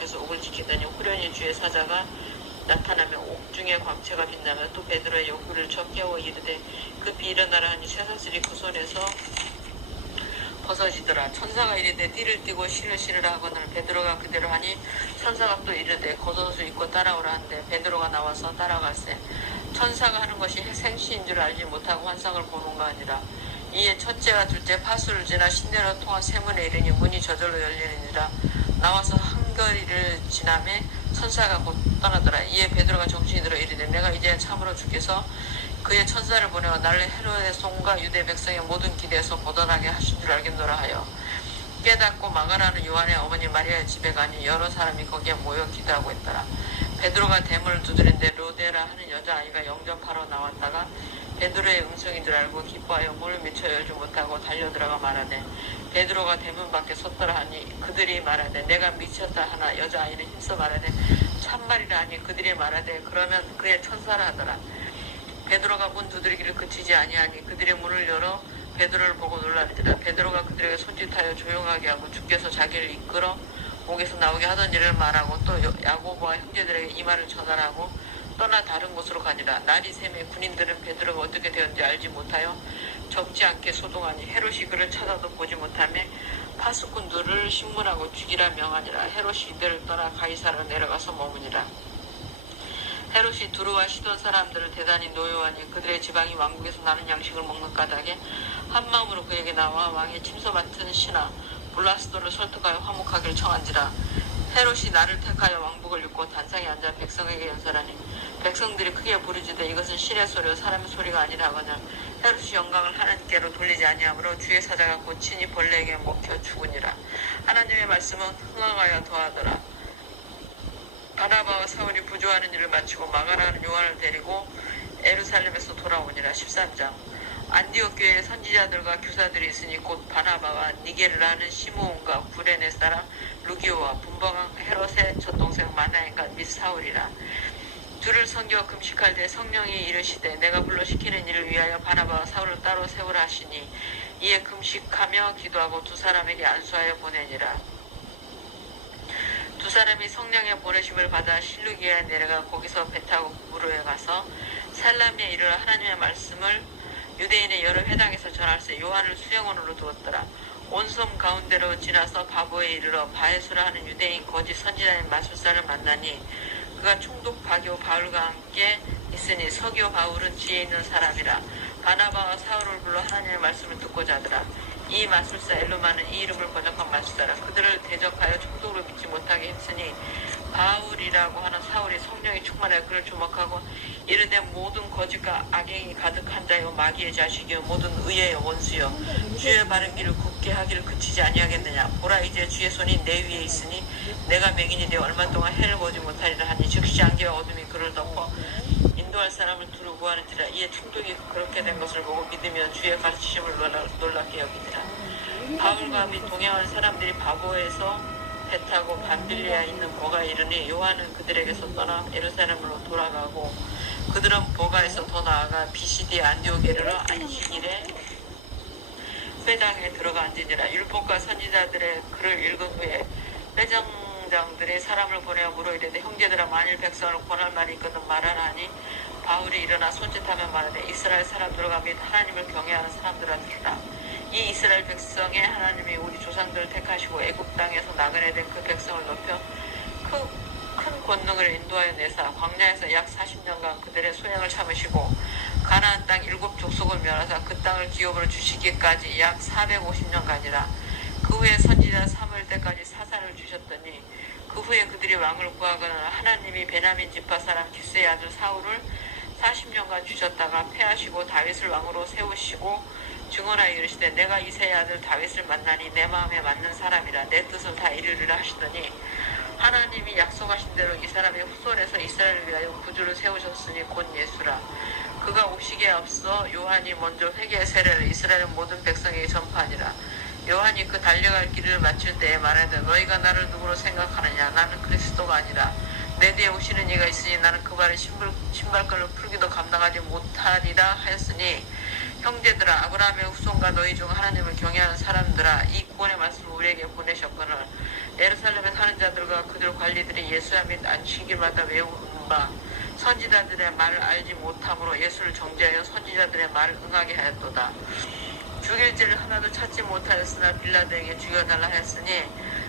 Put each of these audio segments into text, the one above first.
밖에서 옥을 지키더니 후련히 주의 사자가 나타나며 옥중에 광채가 빛나며 또 베드로의 욕구를 척깨워 이르되 급히 일어나라 하니 쇠사슬이 그 손에서 벗어지더라. 천사가 이르되 띠를 띠고 실을 실으라 하거늘 베드로가 그대로 하니 천사가 또 이르되 겉옷을 입고 따라오라 한데 베드로가 나와서 따라갈세. 천사가 하는 것이 생시인 줄 알지 못하고 환상을 보는가 아니라 이에 첫째와 둘째 파수를 지나 신내로 통한 세문에 이르니 문이 저절로 열리니라. 나와서 한거리를 지나매 천사가 곧 떠나더라. 이에 베드로가 정신이 들어 이르되 내가 이제 참으로 주께서 그의 천사를 보내어 나를 헤롯의 손과 유대 백성의 모든 길에서 고단하게 하신 줄 알겠노라 하여 깨닫고 마가라는 요한의 어머니 마리아의 집에 가니 여러 사람이 거기에 모여 기도하고 있더라. 베드로가 대문을 두드린데 로데라 하는 여자아이가 영접하러 나왔다가 베드로의 음성인 줄 알고 기뻐하여 문을 미쳐 열지 못하고 달려들어가 말하되 베드로가 대문 밖에 섰더라 하니 그들이 말하되 내가 미쳤다 하나 여자아이는 힘써 말하되 참말이라 하니 그들이 말하되 그러면 그의 천사라 하더라. 베드로가 문 두드리기를 그치지 아니하니 그들의 문을 열어 베드로를 보고 놀라리더라. 베드로가 그들에게 손짓하여 조용하게 하고 주께서 자기를 이끌어 옥에서 나오게 하던 일을 말하고 또 야고보와 형제들에게 이 말을 전하라고 떠나 다른 곳으로 가니라. 날이 새매 군인들은 베드로가 어떻게 되었는지 알지 못하여 적지 않게 소동하니 헤롯이 그를 찾아도 보지 못하며 파수꾼들을 신문하고 죽이라 명하니라. 헤롯이 이들을 떠나 가이사라로 내려가서 머무니라. 헤롯이 두루와 시돈 사람들을 대단히 노여하니 그들의 지방이 왕국에서 나는 양식을 먹는 까닭에 한마음으로 그에게 나와 왕의 침소 맡은 신하 블라스도를 설득하여 화목하기를 청한지라. 헤롯이 나를 택하여 왕복을 입고 단상에 앉아 백성에게 연설하니 백성들이 크게 부르짖되 이것은 신의 소리요 사람의 소리가 아니라 하거늘 헤롯이 영광을 하나님께로 돌리지 아니하므로 주의 사자가 곧 친히 벌레에게 먹혀 죽으니라. 하나님의 말씀은 흥황하여 더하더라. 바나바와 사울이 부조하는 일을 마치고 마가라는 요한을 데리고 에루살렘에서 돌아오니라. 13장 안디옥 교회에 선지자들과 교사들이 있으니 곧 바나바와 니게르라는 시므온과 구레네 사람 루기오와 분봉한 헤롯의 젖동생 마나엔과 및 사울이라. 둘을 섬겨 금식할 때 성령이 이르시되 내가 불러 시키는 일을 위하여 바나바와 사울을 따로 세우라 하시니 이에 금식하며 기도하고 두 사람에게 안수하여 보내니라. 두 사람이 성령의 보내심을 받아 실루기에 내려가 거기서 배 타고 무로에 가서 살라미에 이르러 하나님의 말씀을 유대인의 여러 회당에서 전할세. 요한을 수영원으로 두었더라. 온 섬 가운데로 지나서 바보에 이르러 바에수라 하는 유대인 거짓 선지자인 마술사를 만나니 그가 총독 바교 바울과 함께 있으니 서기오 바울은 지혜 있는 사람이라. 바나바와 사울을 불러 하나님의 말씀을 듣고자 하더라. 이 마술사 엘루마는 이 이름을 번역한 마술사라. 그들을 대적하여 총독으로 믿지 못하게 했으니 바울이라고 하는 사울이 성령이 충만하여 그를 조목하고 이르되 모든 거짓과 악행이 가득한 자요 마귀의 자식이요 모든 의의 원수요 주의 바른 길을 굳게 하기를 그치지 아니하겠느냐. 보라 이제 주의 손이 내 위에 있으니 내가 맹인이 되어 얼마 동안 해를 보지 못하리라 하니 즉시 안개와 어둠이 그를 덮어 인도할 사람을 두루 구하는지라. 이에 총독이 그렇게 된 것을 보고 믿으며 주의 가르치심을 놀랍게 여기니라. 바울과 및 동행하는 사람들이 바보에서 배 타고 밤빌리아에 있는 보가에 이르니 요한은 그들에게서 떠나 예루살렘으로 돌아가고 그들은 보가에서 더 나아가 비시디 안디옥에 이르러 안식일에 회당에 들어가 앉으니라. 율법과 선지자들의 글을 읽은 후에 회장장들이 사람을 보내어 물어 이르되 형제들아 만일 백성을 권할 말이 있거든 말하라 하니 바울이 일어나 손짓하며 말하되 이스라엘 사람들과 및 하나님을 경외하는 사람들아 들으라. 이 이스라엘 백성의 하나님이 우리 조상들을 택하시고 애굽 땅에서 나그네 된 그 백성을 높여 큰 권능을 인도하여 내사 광야에서 약 40년간 그들의 소행을 참으시고 가나안 땅 7족속을 멸하사 그 땅을 기업으로 주시기까지 약 450년간이라. 그 후에 선지자 사무엘 때까지 사사를 주셨더니 그 후에 그들이 왕을 구하거나 하나님이 베냐민 지파 사람 기스의 아들 사울을 40년간 주셨다가 패하시고 다윗을 왕으로 세우시고 증언하여 이르시되 내가 이새의 아들 다윗을 만나니 내 마음에 맞는 사람이라 내 뜻을 다 이루리라 하시더니 하나님이 약속하신 대로 이 사람의 후손에서 이스라엘을 위하여 구주를 세우셨으니 곧 예수라. 그가 오시기에 앞서 요한이 먼저 회개의 세례를 이스라엘 모든 백성에게 전파하니라. 요한이 그 달려갈 길을 마칠 때에 말하되 너희가 나를 누구로 생각하느냐. 나는 그리스도가 아니라 내 뒤에 오시는 이가 있으니 나는 그 발에 신발걸음을 풀기도 감당하지 못하리라 하였으니 형제들아, 아브라함의 후손과 너희 중 하나님을 경외하는 사람들아, 이 구원의 말씀을 우리에게 보내셨거늘 예루살렘에 사는 자들과 그들 관리들이 예수야 및 안식일마다 외우는 바 선지자들의 말을 알지 못함으로 예수를 정죄하여 선지자들의 말을 응하게 하였도다. 죽일 죄를 하나도 찾지 못하였으나 빌라도에게 죽여달라 하였으니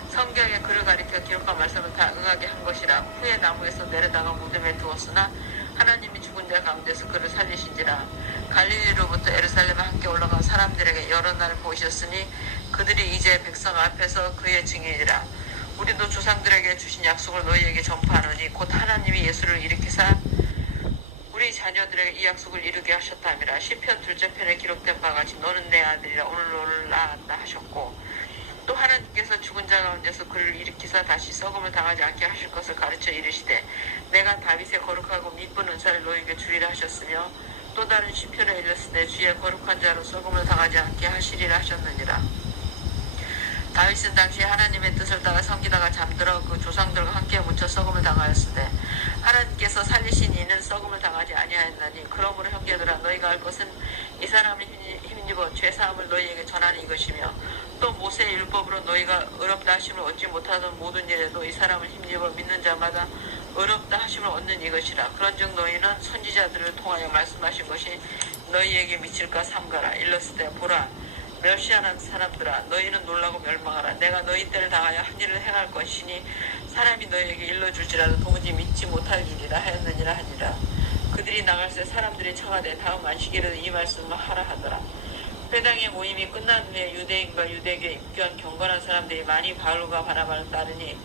성경에 그를 가리켜 기록한 말씀을 다 응하게 한 것이라. 후에 나무에서 내려다가 무덤에 두었으나 하나님이 죽은 자 가운데서 그를 살리신지라. 갈릴리로부터 예루살렘에 함께 올라간 사람들에게 여러 날 보이셨으니 그들이 이제 백성 앞에서 그의 증인이라. 우리도 조상들에게 주신 약속을 너희에게 전파하노니 곧 하나님이 예수를 일으키사 우리 자녀들에게 이 약속을 이루게 하셨다미라. 시편 2째 편에 기록된 바와 같이 너는 내 아들이라 오늘 너를 낳았다 하셨고, 또 하나님께서 죽은 자 가운데서 그를 일으키사 다시 썩음을 당하지 않게 하실 것을 가르쳐 이르시되 내가 다윗의 거룩하고 미쁜 은사를 너희에게 주리라 하셨으며, 또 다른 시편에 이르시되 주의 거룩한 자로 썩음을 당하지 않게 하시리라 하셨느니라. 다윗은 당시 하나님의 뜻을 따라 섬기다가 잠들어 그 조상들과 함께 묻혀 썩음을 당하였으되 하나님께서 살리신 이는 썩음을 당하지 아니하였나니, 그러므로 형제들아, 너희가 알 것은 이 사람을 힘입어 죄사함을 너희에게 전하는 이것이며, 또 모세의 율법으로 너희가 의롭다 하심을 얻지 못하던 모든 일에도 이 사람을 힘입어 믿는 자마다 의롭다 하심을 얻는 이것이라. 그런즉 너희는 선지자들을 통하여 말씀하신 것이 너희에게 미칠까 삼가라. 일렀을 때 보라, 멸시하는 사람들아, 너희는 놀라고 멸망하라. 내가 너희 때를 당하여 한 일을 행할 것이니 사람이 너희에게 일러줄지라도 도무지 믿지 못할 일이라 하였느니라 하니라. 그들이 나갈새 사람들이 청하되 다음 안식일에도 이 말씀을 하라 하더라. 회당의 모임이 끝난 후에 유대인과 유대교에 입교한 경건한 사람들이 많이 바울과 바나바를 따르니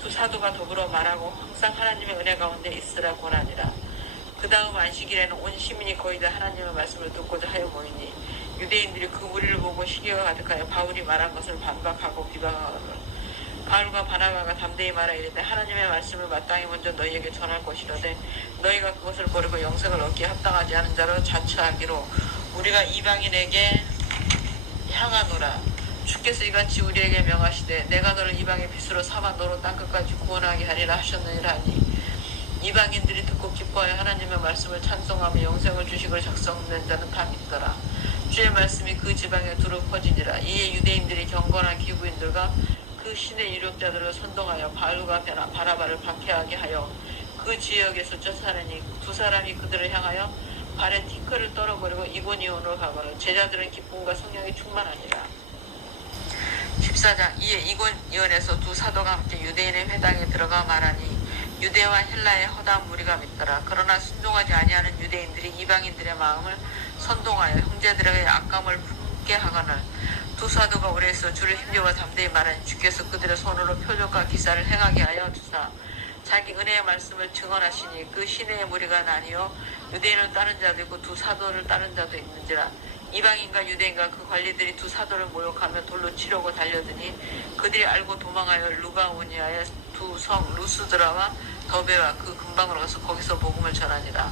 두 사도가 더불어 말하고 항상 하나님의 은혜 가운데 있으라 권하니라. 그 다음 안식일에는 온 시민이 거의 다 하나님의 말씀을 듣고자 하여 모이니 유대인들이 그 무리를 보고 시기가 가득하여 바울이 말한 것을 반박하고 비방하거늘 바울과 바나바가 담대히 말하 이르되 하나님의 말씀을 마땅히 먼저 너희에게 전할 것이로되 너희가 그것을 버리고 영생을 얻기에 합당하지 않은 자로 자처하기로 우리가 이방인에게 향하노라. 주께서 이같이 우리에게 명하시되 내가 너를 이방의 빚으로 삼아 너로 땅끝까지 구원하게 하리라 하셨느니라 하니, 이방인들이 듣고 기뻐하여 하나님의 말씀을 찬송하며 영생을 주시고 작성된 자는 다 믿더라. 주의 말씀이 그 지방에 두루 퍼지니라. 이에 유대인들이 경건한 기부인들과 그 신의 유력자들을 선동하여 바울과 바나바를 박해하게 하여 그 지역에서 쫓아내니 두 사람이 그들을 향하여 발에 티끌을 떨어버리고 이고니온으로 가거늘 제자들은 기쁨과 성령이 충만하니라. 14장. 이에 이고니온에서 두 사도가 함께 유대인의 회당에 들어가 말하니 유대와 헬라의 허다한 무리가 믿더라. 그러나 순종하지 아니하는 유대인들이 이방인들의 마음을 선동하여 형제들에게 악감을 품게 하거늘 두 사도가 오래서 주를 힘겨워 담대히 말하니 주께서 그들의 손으로 표적과 기사를 행하게 하여 주사 자기 은혜의 말씀을 증언하시니 그 시내의 무리가 나뉘어 유대인을 따른 자도 있고 두 사도를 따른 자도 있는지라. 이방인과 유대인과 그 관리들이 두 사도를 모욕하며 돌로 치려고 달려드니 그들이 알고 도망하여 루가오니아의 두 성 루스드라와 더베와 그 근방으로 가서 거기서 복음을 전하니라.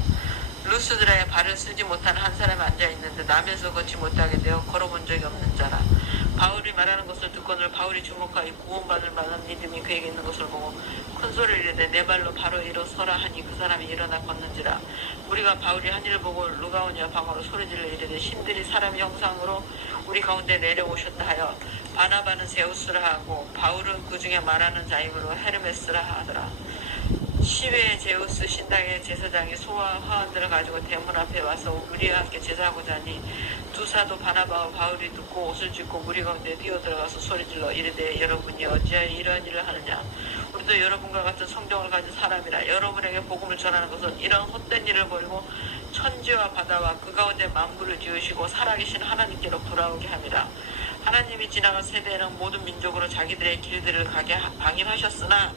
루스드라에 발을 쓰지 못하는 한 사람이 앉아있는데 나면서 걷지 못하게 되어 걸어본 적이 없는 자라. 바울이 말하는 것을 듣고는 바울이 주목하여 구원받을 만한 믿음이 그에게 있는 것을 보고 큰 소리를 이르되 내 발로 바로 일어서라 하니 그 사람이 일어나 걷는지라. 우리가 바울이 한 일을 보고 루가오니아 방으로 소리질러 이르되 신들이 사람의 형상으로 우리 가운데 내려오셨다 하여 바나바는 제우스라 하고 바울은 그 중에 말하는 자이므로 헤르메스라 하더라. 시외의 제우스 신당의 제사장이 소와 화환들을 가지고 대문 앞에 와서 우리와 함께 제사하고자 하니 두 사도 바나바와 바울이 듣고 옷을 찢고 무리 가운데 뛰어들어가서 소리질러 이르되 여러분이 어찌하여 이러한 일을 하느냐. 우리도 여러분과 같은 성경을 가진 사람이라. 여러분에게 복음을 전하는 것은 이런 헛된 일을 버리고 천지와 바다와 그 가운데 만물을 지으시고 살아계신 하나님께로 돌아오게 함이라. 하나님이 지나간 세대에는 모든 민족으로 자기들의 길들을 가게 방임하셨으나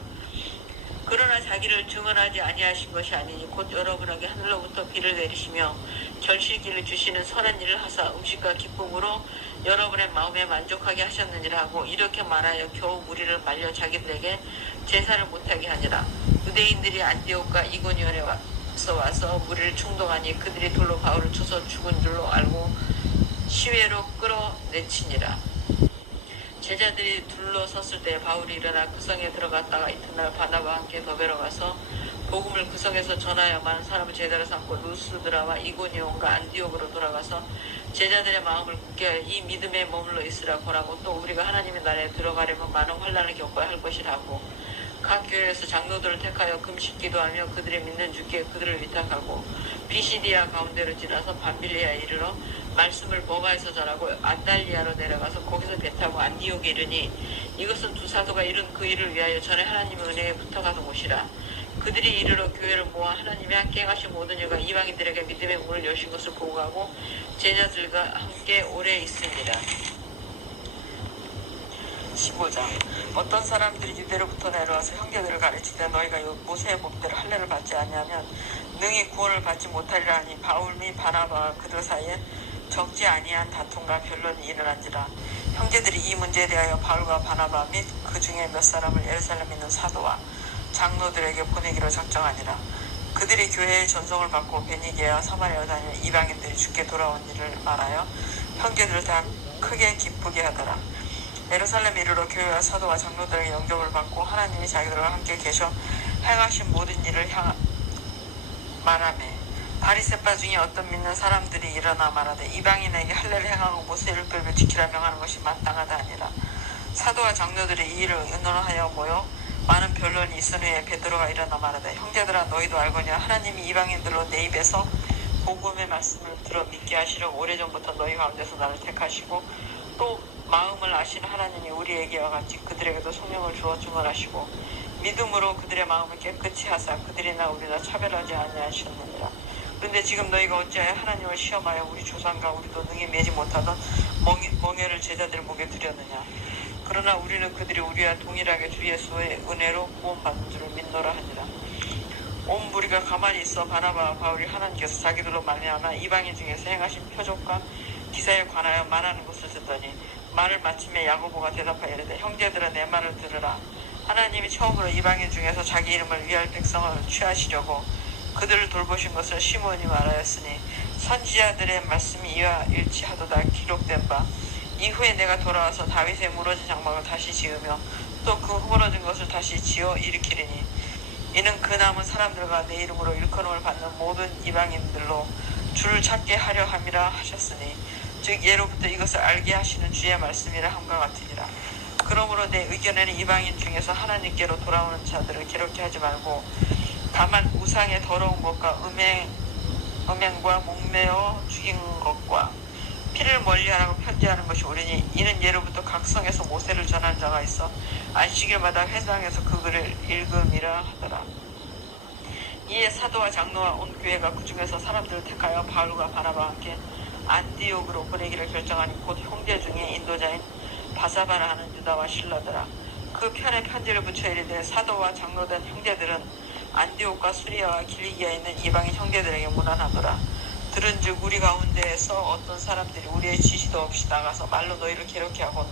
그러나 자기를 증언하지 아니하신 것이 아니니 곧 여러분에게 하늘로부터 비를 내리시며 결실기를 주시는 선한 일을 하사 음식과 기쁨으로 여러분의 마음에 만족하게 하셨느니라 하고 이렇게 말하여 겨우 무리를 말려 자기들에게 제사를 못하게 하니라. 유대인들이 안디옥과 이고니온에 와서 무리를 충동하니 그들이 돌로 바울을 쳐서 죽은 줄로 알고 시외로 끌어내치니라. 제자들이 둘러섰을 때 바울이 일어나 그 성에 들어갔다가 이튿날 바나바와 함께 더베로 가서 복음을 구성해서 전하여 많은 사람을 제자로 삼고 루스드라와 이고니온과 안디옥으로 돌아가서 제자들의 마음을 굳게 하여 이 믿음에 머물러 있으라 권하고 또 우리가 하나님의 나라에 들어가려면 많은 환난을 겪어야 할 것이라고 각 교회에서 장로들을 택하여 금식 기도하며 그들의 믿는 주께 그들을 위탁하고 비시디아 가운데로 지나서 밤빌리아에 이르러 말씀을 버가에서 전하고 안달리아로 내려가서 거기서 배 타고 안디옥에 이르니 이것은 두 사도가 이룬 그 일을 위하여 전에 하나님의 은혜에 붙어가는 곳이라. 그들이 이르러 교회를 모아 하나님이 함께 행하신 모든 일과 이방인들에게 믿음의 문을 여신 것을 보고하고 제자들과 함께 오래 있습니다. 15장 어떤 사람들이 유대로부터 내려와서 형제들을 가르치되 너희가 모세의 법대로 할례를 받지 아니하면 능히 구원을 받지 못하리라 하니 바울 및 바나바와 그들 사이에 적지 아니한 다툼과 변론이 일어난지라. 형제들이 이 문제에 대하여 바울과 바나바 및 그 중에 몇 사람을 예루살렘에 있는 사도와 장로들에게 보내기로 작정하니라. 그들이 교회의 전송을 받고 베니게와 사마리아로 다니며 이방인들이 주께 돌아온 일을 말하여 형제들을 다 크게 기쁘게 하더라. 예루살렘 이르러 교회와 사도와 장로들에게 영접을 받고 하나님이 자기들과 함께 계셔 행하신 모든 일을 말하매 바리새파 중에 어떤 믿는 사람들이 일어나 말하되 이방인에게 할례를 행하고 모세의 율법을 지키라 명하는 것이 마땅하다 아니라. 사도와 장로들이 이 일을 의논하여 모여 많은 변론이 있은 후에 베드로가 일어나 말하되 형제들아 너희도 알거니와 하나님이 이방인들로 내 입에서 복음의 말씀을 들어 믿게 하시려고 오래전부터 너희 가운데서 나를 택하시고 또 마음을 아시는 하나님이 우리에게와 같이 그들에게도 성령을 주어 증언하시고 믿음으로 그들의 마음을 깨끗이 하사 그들이나 우리나 차별하지 아니하셨느니라. 그런데 지금 너희가 어찌하여 하나님을 시험하여 우리 조상과 우리도 능히 매지 못하던 멍에를 제자들 목에 두렸느냐. 그러나 우리는 그들이 우리와 동일하게 주 예수의 은혜로 구원받는 줄을 믿노라 하니라. 온 무리가 가만히 있어 바나바와 바울이 하나님께서 자기들로 말미암아 이방인 중에서 행하신 표적과 기사에 관하여 말하는 것을 듣더니 말을 마침에 야고보가 대답하여 이르되 형제들아 내 말을 들으라. 하나님이 처음으로 이방인 중에서 자기 이름을 위할 백성을 취하시려고 그들을 돌보신 것을 시몬이 말하였으니 선지자들의 말씀이 이와 일치하도다 기록된 바 이후에 내가 돌아와서 다윗의 무너진 장막을 다시 지으며 또 그 허물어진 것을 다시 지어 일으키리니 이는 그 남은 사람들과 내 이름으로 일컬음을 받는 모든 이방인들로 주를 찾게 하려 함이라 하셨으니 즉 예로부터 이것을 알게 하시는 주의 말씀이라 함과 같으니라. 그러므로 내 의견에는 이방인 중에서 하나님께로 돌아오는 자들을 괴롭게 하지 말고 다만 우상의 더러운 것과 음행과 목매어 죽인 것과 피를 멀리하라고 편지하는 것이 옳으니 이는 예로부터 각 성에서 모세를 전한 자가 있어 안식일마다 회당에서 그 글을 읽음이라 하더라. 이에 사도와 장로와 온 교회가 그 중에서 사람들을 택하여 바울과 바나바와 함께 안디옥으로 보내기를 결정하니 곧 형제 중에 인도자인 바사바라 하는 유다와 실라더라. 그 편에 편지를 붙여 이르되 사도와 장로된 형제들은 안디옥과 수리아와 길리기아에 있는 이방인 형제들에게 문안하더라. 들은즉 우리 가운데에서 어떤 사람들이 우리의 지시도 없이 나가서 말로 너희를 괴롭게 하고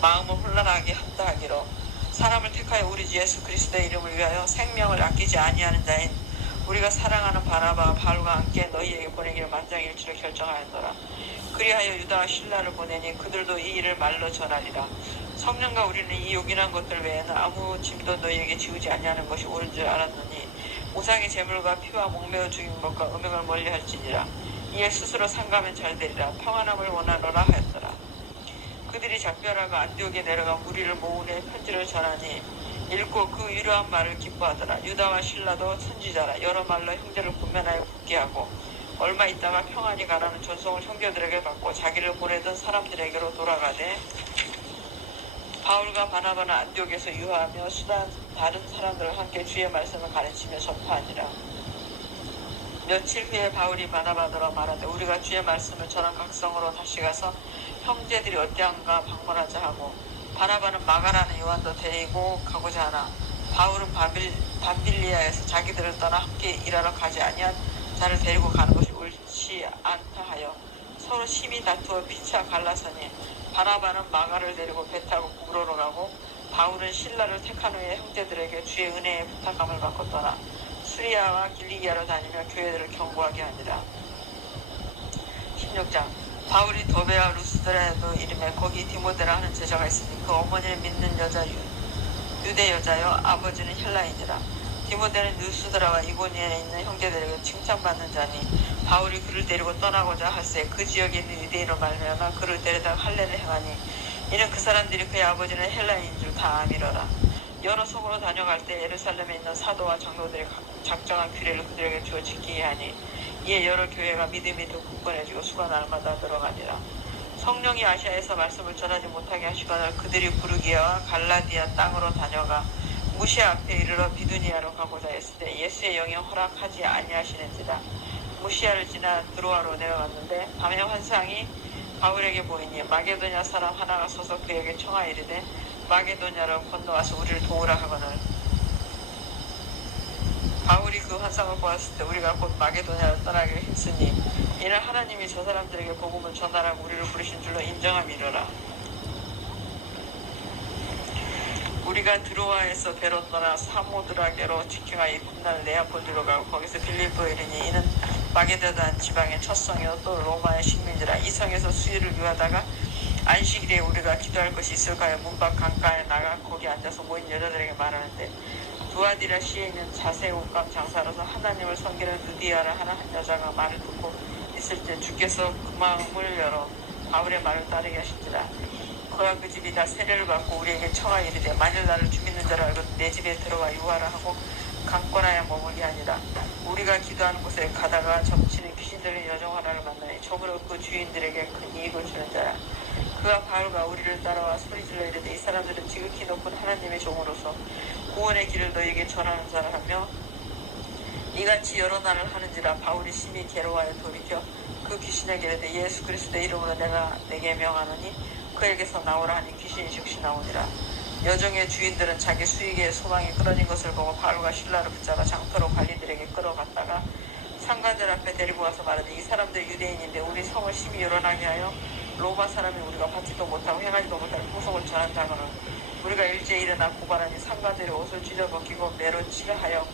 마음을 혼란하게 한다 하기로 사람을 택하여 우리 주 예수 그리스도의 이름을 위하여 생명을 아끼지 아니하는 자인 우리가 사랑하는 바나바와 바울과 함께 너희에게 보내기를 만장일치로 결정하였노라. 그리하여 유다와 실라를 보내니 그들도 이 일을 말로 전하리라. 성령과 우리는 이 요긴한 것들 외에는 아무 짐도 너희에게 지우지 아니하는 것이 옳은 줄 알았느니 우상의 제물과 피와 목매어 죽인 것과 음행을 멀리할지니라. 이에 스스로 상가면 잘 되리라. 평안함을 원하노라 하였더라. 그들이 작별하고 안디옥에 내려가 무리를 모은 후에 편지를 전하니 읽고 그 유려한 말을 기뻐하더라. 유다와 실라도 선지자라. 여러 말로 형제를 분면하여 붙게 하고 얼마 있다가 평안히 가라는 전송을 형제들에게 받고 자기를 보내던 사람들에게로 돌아가되 바울과 바나바는 안디옥에서 유하하며 수단 다른 사람들과 함께 주의 말씀을 가르치며 전파하니라. 며칠 후에 바울이 바나바더러 말하되 우리가 주의 말씀을 전한 각성으로 다시 가서 형제들이 어떠한가 방문하자 하고 바나바는 마가라는 요한도 데리고 가고자 하나 바울은 밤빌리아에서 자기들을 떠나 함께 일하러 가지 아니한 자를 데리고 가는 것이 옳지 않다 하여 서로 심히 다투어 피차 갈라서니 바나바는 마가를 데리고 배 타고 구브로로 가고 바울은 실라를 택한 후에 형제들에게 주의 은혜에 부탁함을 받고 떠나 수리아와 길리기아로 다니며 교회들을 경고하게 하니라. 16장 바울이 더베와 루스드라에도 이름에 거기 디모데라 하는 제자가 있으니 그 어머니는 믿는 여자 유대 여자여 아버지는 헬라인이라. 디모데는 누스드라와 이고니아에 있는 형제들에게 칭찬받는 자니 바울이 그를 데리고 떠나고자 할세 그 지역에 있는 유대인으로 말미암아 그를 데려다 할례를 행하니 이는 그 사람들이 그의 아버지는 헬라인인 줄 다 아미러라. 여러 성으로 다녀갈 때 예루살렘에 있는 사도와 장로들이 작정한 규례를 그들에게 주어 지키게 하니 이에 여러 교회가 믿음이 더 굳건해지고 수가 날마다 늘어가니라. 성령이 아시아에서 말씀을 전하지 못하게 하시거늘 그들이 부르기아와 갈라디아 땅으로 다녀가 무시아 앞에 이르러 비두니아로 가고자 했을 때 예수의 영이 허락하지 아니하시는지라. 무시아를 지나 드로아로 내려갔는데 밤에 환상이 바울에게 보이니 마게도냐 사람 하나가 서서 그에게 청하 이르되 마게도냐로 건너와서 우리를 도우라 하거늘 바울이 그 환상을 보았을 때 우리가 곧 마게도냐를 떠나기로 힘쓰니 이는 하나님이 저 사람들에게 복음을 전하라고 우리를 부르신 줄로 인정함이로라. 우리가 드로아에서 배로 떠나 사모드라게로 직행하여 이튿날 네아폴리로 가고 거기서 빌립보에 이르니 이는 마게도단 지방의 첫 성이요 또 로마의 식민지라. 이 성에서 수일을 유하다가 안식일에 우리가 기도할 것이 있을까요? 문밖 강가에 나가 거기 앉아서 모인 여자들에게 말하는데 두아디라 시에 있는 자세 옷감 장사로서 하나님을 섬기는 루디아라 하는 한 여자가 말을 듣고 있을 때 주께서 그 마음을 열어 바울의 말을 따르게 하신지라. 그와 그 집이 다 세례를 받고 우리에게 청하 이르되 만일 나를 죽 있는 줄 알고 내 집에 들어와 유하라 하고 강권하여 머물게 하니라. 우리가 기도하는 곳에 가다가 점치는 귀신들의 여종 하나를 만나니 저으로 그 주인들에게 큰 이익을 주는 자라. 그가 바울과 우리를 따라와 소리질러 이르되 이 사람들은 지극히 높은 하나님의 종으로서 구원의 길을 너희에게 전하는 자라 하며 이같이 여러 날을 하는지라. 바울이 심히 괴로워하여 돌이켜 그 귀신에게 이르되 예수 그리스도의 이름으로 내가 내게 명하노니 그에게서 나오라 하니 귀신이 즉시 나오니라. 여종의 주인들은 자기 수익의 소망이 끊어진 것을 보고 바울과 실라를 붙잡아 장터로 관리들에게 끌어갔다가 상관들 앞에 데리고 와서 말하되 이 사람들 유대인인데 우리 성을 심히 요란하게 하여 로마 사람이 우리가 받지도 못하고 행하지도 못할 후속을 전한다거는 우리가 일제히 일어나 고발하니 상관들이 옷을 찢어 벗기고 매로 치하여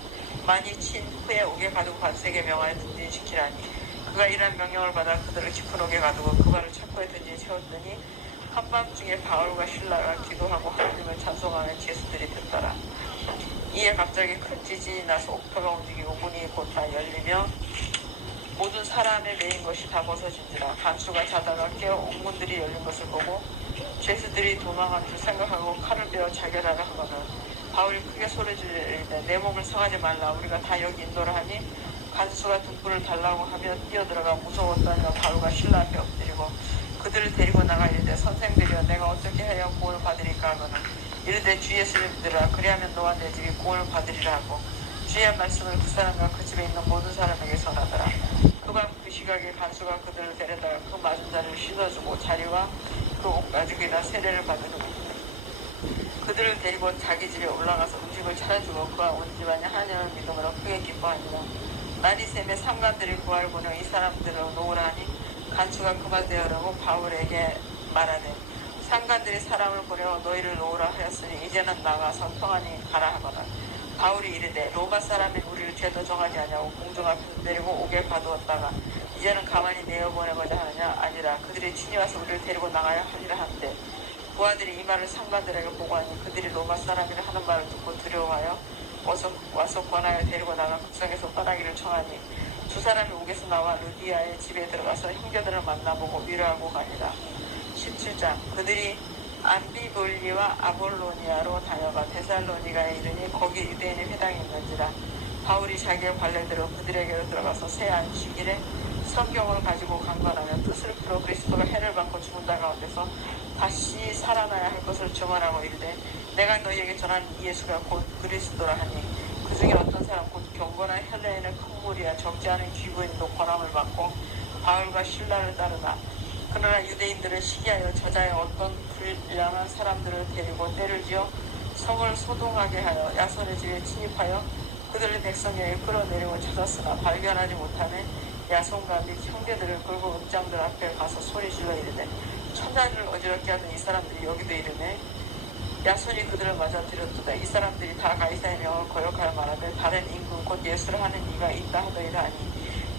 많이 친 후에 옥에 가두고 반세게 명하여 든지 지키라니 그가 이러한 명령을 받아 그들을 깊은 옥에 가두고 그 발을 창고에 든지 채웠더니 한밤중에 바울과 실라가 기도하고 하나님을 찬송하는 제수들이 듣더라. 이에 갑자기 큰 지진이 나서 옥토가 움직이고 문이 곧 다 열리며 모든 사람의 메인 것이 다 벗어진지라. 간수가 자다가 깨어 옥문들이 열린 것을 보고 죄수들이 도망한 줄 생각하고 칼을 빼어 자결하라 하거늘 바울이 크게 소리지르되 내 몸을 상하지 말라 우리가 다 여기 인도를 하니 간수가 등불을 달라고 하며 뛰어들어가 무서웠다며 바울과 실라 앞에 엎드리고 그들을 데리고 나가 이르되 선생들이여 내가 어떻게 해야 구원을 받으리까 하거늘 이르되 주 예수를 믿으라 그리하면 너와 내 집이 구원을 받으리라 하고 주의 말씀을 그 사람과 그 집에 있는 모든 사람에게 전하더라. 그밤 그 시각에 간수가 그들을 데려다가 그 맞은 자리를 씻어주고 자리와 그 옷 가죽에다 세례를 받으려 그들을 데리고 자기 집에 올라가서 음식을 차려주고 그와 온 집안이 하나님을 믿음으로 크게 기뻐하니라. 날이 새매 상관들이 구할 보내어 이 사람들을 놓으라 하니 간수가 그만되어라고 바울에게 말하되 상관들이 사람을 보내어 너희를 놓으라 하였으니 이제는 나가서 평안히 가라 하거나 바울이 이르되 로마 사람이 우리를 죄도 정하지 아니하고 공중 앞에서 데리고 옥에 가두었다가 이제는 가만히 내어보내고자 하느냐 아니라 그들이 친히 와서 우리를 데리고 나가야 하리라 한데 부하들이 이 말을 상관들에게 보고하니 그들이 로마 사람이라 하는 말을 듣고 두려워하여 와서 권하여 데리고 나가 극성에서 떠나기를 청하니 두 사람이 옥에서 나와 루디아의 집에 들어가서 형제들을 만나보고 위로하고 가니라. 17장 그들이 암비볼리와 아볼로니아로 다녀가 데살로니가에 이르니 거기 유대인의 회당이 있는지라. 바울이 자기의 관례대로 그들에게로 들어가서 새 안식일에 성경을 가지고 강건하며 뜻을 풀어 그리스도가 해를 받고 죽은 자 가운데서 다시 살아나야 할 것을 증언하고 이르되 내가 너희에게 전한 이 예수가 곧 그리스도라 하니 그 중에 어떤 사람 곧 경건한 헬레인의 큰 무리야 적지 않은 귀부인도 권함을 받고 바울과 실라를 따르나 그러나 유대인들은 시기하여 저자의 어떤 불량한 사람들을 데리고 때를 지어 성을 소동하게 하여 야손의 집에 침입하여 그들의 백성에게 끌어내리고 찾았으나 발견하지 못하며 야손과 및 형제들을 끌고 읍장들 앞에 가서 소리질러 이르되 천자를 어지럽게 하던 이 사람들이 여기도 이르네. 야손이 그들을 맞아 들였도다. 이 사람들이 다 가이사의 명을 거역하여 말하되 다른 임금 곧 예수를 하는 이가 있다 하더이다 하니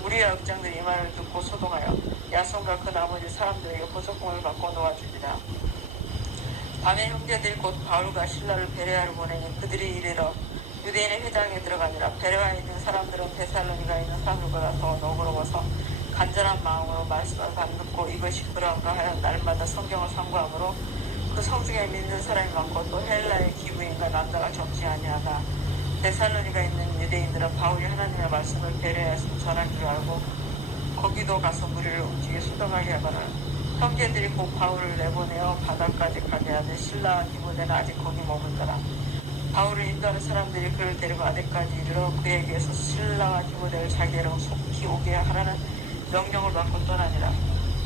우리의 읍장들이 이 말을 듣고 소동하여 야손과 그 나머지 사람들에게 보석금을 받고 놓아주니라. 밤에 형제들이 곧 바울과 실라를 베레아로 보내니 그들이 이르러 유대인의 회당에 들어가니라. 베레아에 있는 사람들은 데살로니가에 있는 사람들보다 더 너그러워서 간절한 마음으로 말씀을 받고 이것이 그런가 하여 날마다 성경을 상고하므로 그 성중에 믿는 사람이 많고 또 헬라의 기부인과 남자가 적지 아니하다. 데살로니가에 있는 유대인들은 바울이 하나님의 말씀을 베레아에서 전한 줄 알고 거기도 가서 무리를 움직여 수동하게 하거나 형제들이 곧 바울을 내보내어 바다까지 가게 하되 실라와 디모데는 아직 거기 머물더라. 바울을 인도하는 사람들이 그를 데리고 아덴까지 이르러 그에게서 실라와 디모데를 자기로 속히 오게 하라는 명령을 받고 떠나니라.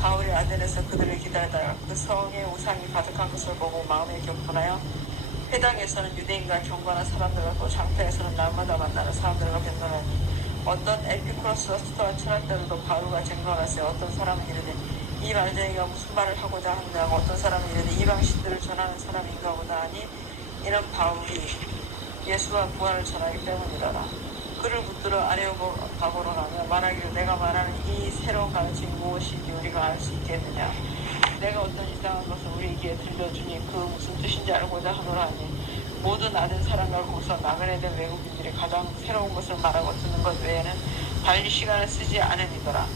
바울이 아덴에서 그들을 기다리다가 그 성에 우상이 가득한 것을 보고 마음에 격분하여 회당에서는 유대인과 경건한 사람들과 또 장터에서는 날마다 만나는 사람들과 변론하니 어떤 에피쿠로스와 스토아 철학자들도 바울과 쟁론하세. 어떤 사람은 이르되 이 말쟁이가 무슨 말을 하고자 하느냐고, 어떤 사람은 이르되 이방신들을 전하는 사람인가 보다 하니 이는 바울이 예수와 부활을 전하기 때문이더라. 그를 붙들어 아레오바고로 가며 말하기를 내가 말하는 이 새로운 가르침이 무엇인지 우리가 알 수 있겠느냐. 내가 어떤 이상한 것을 우리에게 들려주니 그 무슨 뜻인지 알고자 하노라 하니 모든 아는 사람과 거기서 나그네된 외국인들이 가장 새로운 것을 말하고 듣는 것 외에는 달리 시간을 쓰지 않으니더라.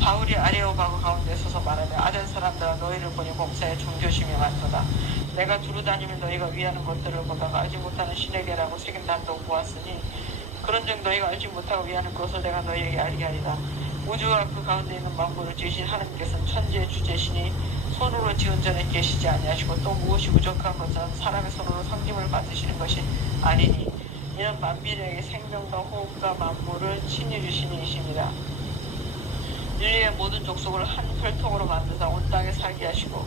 바울이 아레오바고 가운데 서서 말하되 아덴 사람들아 너희를 보니 범사에 종교심이 많도다. 내가 두루다니며 너희가 위하는 것들을 보다가 알지 못하는 신에게라고 새긴 단도 보았으니 그런즉 너희가 알지 못하고 위하는 것을 내가 너희에게 알게 하리라. 우주와 그 가운데 있는 만물을 지으신 하나님께서는 천지의 주제시니 손으로 지은 전에 계시지 아니하시고 또 무엇이 부족한 것은 사람의 손으로 섬김을 받으시는 것이 아니니 이는 만민에게 생명과 호흡과 만물을 친히 주신 이심이라. 인류의 모든 족속을 한 혈통으로 만드사 온 땅에 살게 하시고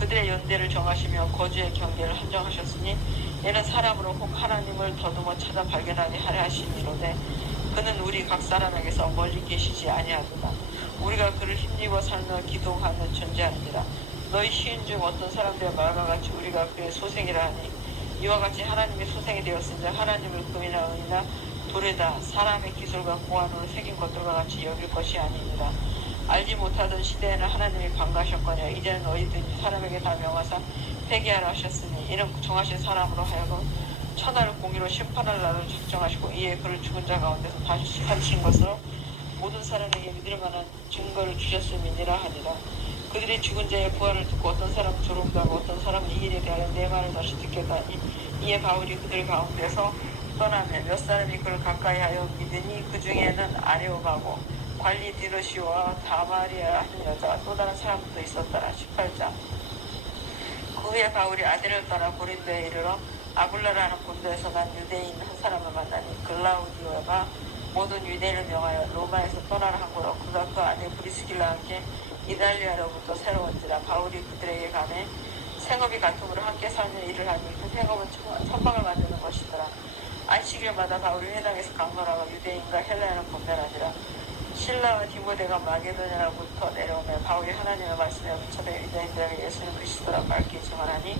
그들의 연대를 정하시며 거주의 경계를 한정하셨으니 이는 사람으로 혹 하나님을 더듬어 찾아 발견하게 하려 하시니로되 그는 우리 각 사람에게서 멀리 계시지 아니하도다. 우리가 그를 힘입어 살며 기도하며 존재하느니라. 너희 시인 중 어떤 사람들의 말과 같이 우리가 그의 소생이라 하니 이와 같이 하나님의 소생이 되었으니 하나님을 금이나 은이나 돌에다 사람의 기술과 고안으로 새긴 것들과 같이 여길 것이 아니니라. 알지 못하던 시대에는 하나님이 방가하셨거니와 이제는 너희든지 사람에게 다 명하사 회개하라 하셨으니 이는 정하신 사람으로 하여금 천하를 공의로 심판할 날을 작정하시고 이에 그를 죽은 자 가운데서 다시 살리신 것으로 모든 사람에게 믿을 만한 증거를 주셨음이니라 하니라. 그들이 죽은 자의 부활을 듣고 어떤 사람은 조롱하고 어떤 사람은 이 일에 대하여 내 말을 다시 듣겠다니 이에 바울이 그들 가운데서 떠나며 몇 사람이 그를 가까이하여 믿으니 그 중에는 아레오바고 관리 디로시오와 다마리아 하는 여자와 또 다른 사람도 있었더라. 18장. 그 후에 바울이 아덴을 떠나 고린도에 이르러 아굴라라는 본도에서 난 유대인 한 사람을 만나니 글라우디오가 모든 유대인을 명하여 로마에서 떠나라 한 거로 그가 그 아내 브리스길라와 함께 이달리아로부터 새로운지라. 바울이 그들에게 가매 생업이 같음으로 함께 사는 일을 하니 그 생업은 천막을 만드는 것이더라. 안식일마다 바울이 회당에서 강론하고 유대인과 헬라인을 분별하니라. 실라와 디모데가 마게도냐로부터 내려오며 바울이 하나님의 말씀에 붙여대 유대인들에게 예수는 그리스도라 밝히 증언하니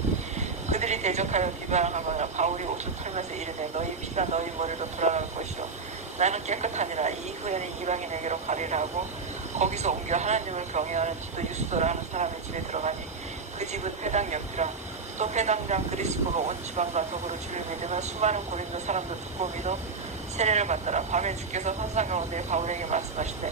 그들이 대적하여 비방하거나 바울이 옷을 풀면서 이르되 너희 피가 너희 머리로 돌아갈 것이요 나는 깨끗하니라. 이후에는 이방인에게로 가리라 하고 거기서 옮겨 하나님을 경외하는 디도 유스도라 하는 사람의 집에 들어가니 그 집은 회당 옆이라. 또 회당장 그리스도가 온 지방과 더불어 주를 믿으며 수많은 고린도 사람도 듣고 믿어 세례를 받더라. 밤에 주께서 환상 가운데 바울에게 말씀하시되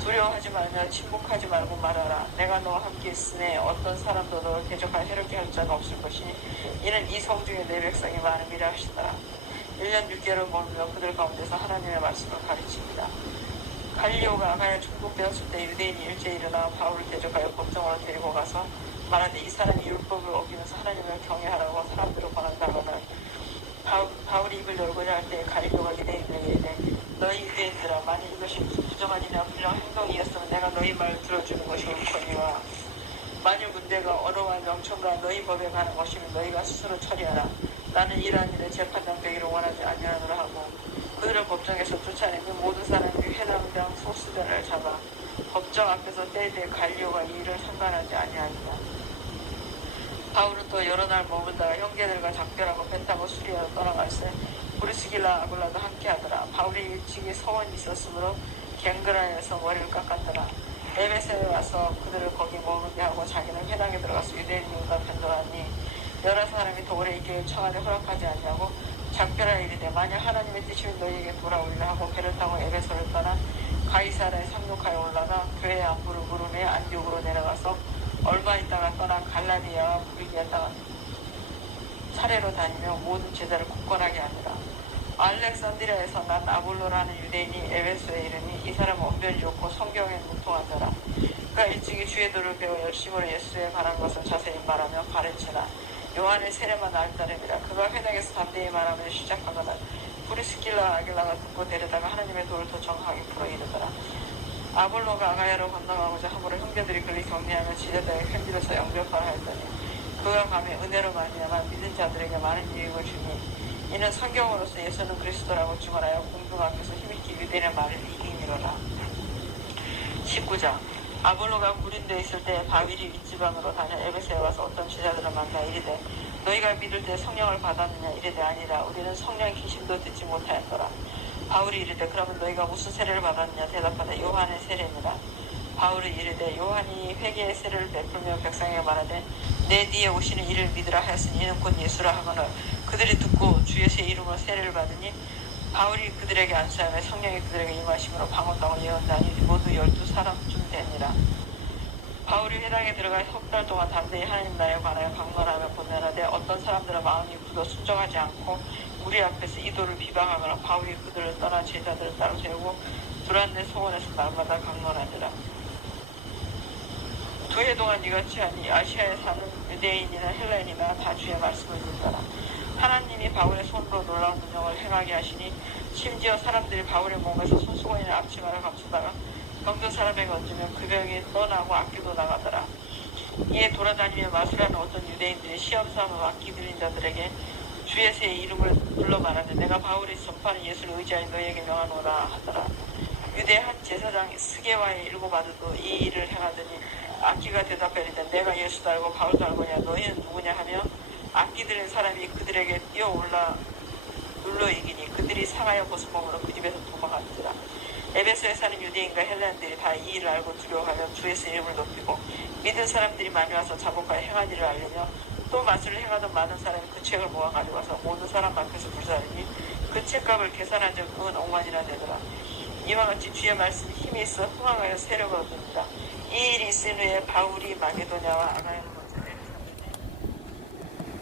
두려워하지 말며 침묵하지 말고 말하라. 내가 너와 함께 있으니 어떤 사람도 너를 대적하여 해롭게 할 자가 없을 것이니 이는 이 성중에 내 백성이 많음이라 하시더라. 1년 6개월을 머물며 그들 가운데서 하나님의 말씀을 가르칩니다. 갈리오가 아가야 중국되었을 때 유대인이 일제히 일어나 바울을 대적하여 법정으로 데리고 가서 말하되 이 사람이 율법을 어기면서 하나님을 경외하라고 사람들을 권한다거나 바울이 입을 열고자 할 때 갈리오가 유대인들에게 이르되 너희 유대인들아 만일 이것이 무슨 부정한 일이나 불량한 행동이었으면 내가 너희 말을 들어주는 것이 옳거니와 만일 문제가 언어와 명청과 너희 법에 관한 것이면 너희가 스스로 처리하라. 나는 이러한 일에 재판장 되기를 원하지 아니하노라 하고 그들을 법정에서 쫓아내며 모든 사람이 회당장 소수자를 잡아 법정 앞에서 때에 갈리오가 이 일을 상관하지 아니하니라. 바울은 또 여러 날 머물다가 형제들과 작별하고 배 타고 수리하러 떠나갈새 브리스길라 아굴라도 함께하더라. 바울이 일찍이 서원이 있었으므로 갱그라에서 머리를 깎았더라. 에베소에 와서 그들을 거기 머물게 하고 자기는 회당에 들어가서 유대인들과 변론하니 여러 사람이 도울에 있기를 청하되 허락하지 아니하고 작별하여 이르되 만약 하나님의 뜻이 너희에게 돌아오리라 하고 배를 타고 에베소를 떠나 가이사라에 상륙하여 올라가 교회 안부를 물으며 안디옥으로 내려가서 얼마 있다가 떠나 갈라디아와 브리기아 땅 차례로 다니며 모든 제자를 굳건하게 하니라. 알렉산드리아에서 난 아볼로라는 유대인이 에베소에 이르니 이 사람은 언변이 좋고 성경에 무통한 자라. 그가 일찍이 주의 도를 배워 열심으로 예수에 관한 것을 자세히 말하며 가르치나 요한의 세례만 알따름이라. 그가 회당에서 담대히 말하며 시작하거나 브리스길라 아길라가 듣고 데려다가 하나님의 도를 더 정확하게 풀어 이르더라. 아볼로가 아가야로 건너가고자 함으로 형제들이 그를 격리하며 지렛대에 편지로서 영접하라 했더니 그가 감히 은혜로 말미암아 믿은 자들에게 많은 유익을 주니 이는 성경으로서 예수는 그리스도라고 증언하여 공중 앞에서 힘있게 유대인의 말을 이기니로라. 19장 아볼로가 구린도에 있을 때 바빌이 윗지방으로 다녀 에베소에 와서 어떤 제자들을 만나 이르되 너희가 믿을 때 성령을 받았느냐 이르되 아니라 우리는 성령의 기심도 듣지 못하였더라. 바울이 이르되 그러면 너희가 무슨 세례를 받았느냐 대답하되 요한의 세례니라. 바울이 이르되 요한이 회개의 세례를 베풀며 백성에게 말하되 내 뒤에 오시는 이를 믿으라 하였으니 이는 곧 예수라 하거늘 그들이 듣고 주 예수의 이름으로 세례를 받으니 바울이 그들에게 안수하며 성령이 그들에게 임하심으로 방언 땅을 예언하니 모두 12사람쯤 되니라. 바울이 회당에 들어가 석 달 동안 담대히 하나님 나라에 관하여 강론하며 권면하되 어떤 사람들은 마음이 굳어 순종하지 않고 우리 앞에서 이도를 비방하거나 바울이 그들을 떠나 제자들을 따로 세우고 두란네 소원에서 날마다 강론하니라. 2해 동안 이같이 하니 아시아에 사는 유대인이나 헬라인이나 다 주의 말씀을 듣더라. 하나님이 바울의 손으로 놀라운 능력을 행하게 하시니 심지어 사람들이 바울의 몸에서 손수건이나 앞치마를 감추다가 병든 사람에게 얹으면 그 병이 떠나고 악기도 나가더라. 이에 돌아다니며 마술하는 어떤 유대인들이 시험삼아 악기 들린 자들에게 주 예수의 이름을 불러 말하되 내가 바울이 전파하는 예수를 의지하여 너희에게 명하노라 하더라. 유대 한 제사장 스게와의 7 아들도 이 일을 행하더니 악기가 대답하여 이르되 내가 예수도 알고 바울도 알고냐 너희는 누구냐 하며 악기 들린 사람이 그들에게 뛰어올라 눌러 이기니 그들이 상하여 벗은 몸으로 그 집에서 도망하니라. 에베소에 사는 유대인과 헬라인들이 다 이 일을 알고 두려워하며 주 예수의 이름을 높이고 믿은 사람들이 많이 와서 자복하여 행한 일을 알리며 또 마술을 행하던 많은 사람이 그 책을 모아 가지고 와서 모든 사람 앞에서 불사르니 그 책값을 계산한 적 은 5만이나 되더라. 이와 같이 주의 말씀이 힘이 있어 흥황하여 세력을 얻습니다. 이 일이 있은 후에 바울이 마게도냐와 아가야